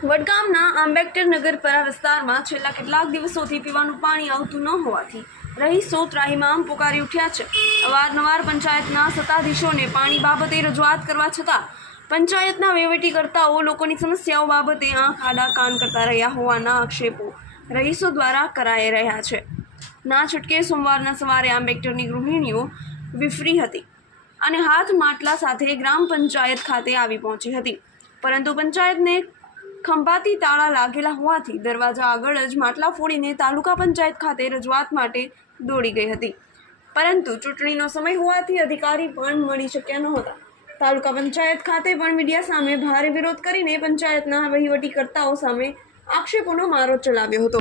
વડગામના આંબેડકર નગરપરા વિસ્તારમાં છેલ્લા કેટલાક દિવસોથી પીવાનું પાણી આવતું ન હોવાથી રહીશો ત્રાહિમામ પુકારી ઉઠ્યા છે। અવારનવાર પંચાયતના સત્તાધીશોને પાણી બાબતે રજૂઆત કરવા છતાં પંચાયતના વહીવટીકર્તાઓ લોકોની સમસ્યાઓ બાબતે આંખ આડા કાન કરતા રહ્યા હોવાના આક્ષેપો રહીશો દ્વારા કરાઈ રહ્યા છે। ના છૂટકે સોમવારના સવારે આંબેડકરની ગૃહિણીઓ વિફરી હતી અને હાથ માટલા સાથે ગ્રામ પંચાયત ખાતે આવી પહોંચી હતી, પરંતુ પંચાયતને ખંભાતી તાળા લાગેલા હોવાથી દરવાજા આગળ જ માટલા ફોડીને તાલુકા પંચાયત ખાતે રજૂઆત માટે દોડી ગઈ હતી, પરંતુ ચૂંટણીનો સમય હોવાથી અધિકારી પણ મળી શક્યા નહોતા। તાલુકા પંચાયત ખાતે પણ મીડિયા સામે ભારે વિરોધ કરીને પંચાયતના વહીવટીકર્તાઓ સામે આક્ષેપોનો મારો ચલાવ્યો હતો।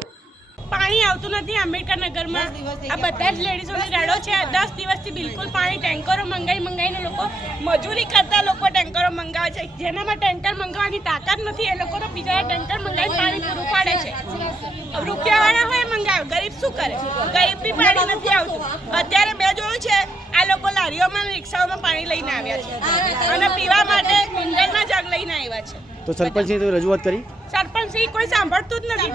પાણી આવતું નથી આંબેડકર નગરમાં। આ બધા જ લેડીઝોને રાડો છે। 10 દિવસથી બિલકુલ પાણી ટેન્કરો મંગાવીને લોકો મજૂરી કરતા લોકો ટેન્કરો મંગાવે છે। જેનામાં ટેન્કર મંગાવવાની તાકાત નથી એ લોકો તો બીજા ટેન્કર મંગાવી પાણી પૂરું પાડે છે। રૂપિયાવાળા હોય મંગાવે, ગરીબ શું કરે? ગરીબની પાણી નથી આવતું। અત્યારે મેં જોયું છે આ લોકો લારીઓમાં અને રિક્ષાઓમાં પાણી લઈને આવ્યા છે અને પીવા માટે મિનરલના જગ લઈને આવ્યા છે। તો સરપંચની તો રજૂઆત કરી? સરપંચ કોઈ સાંભળતું જ નથી।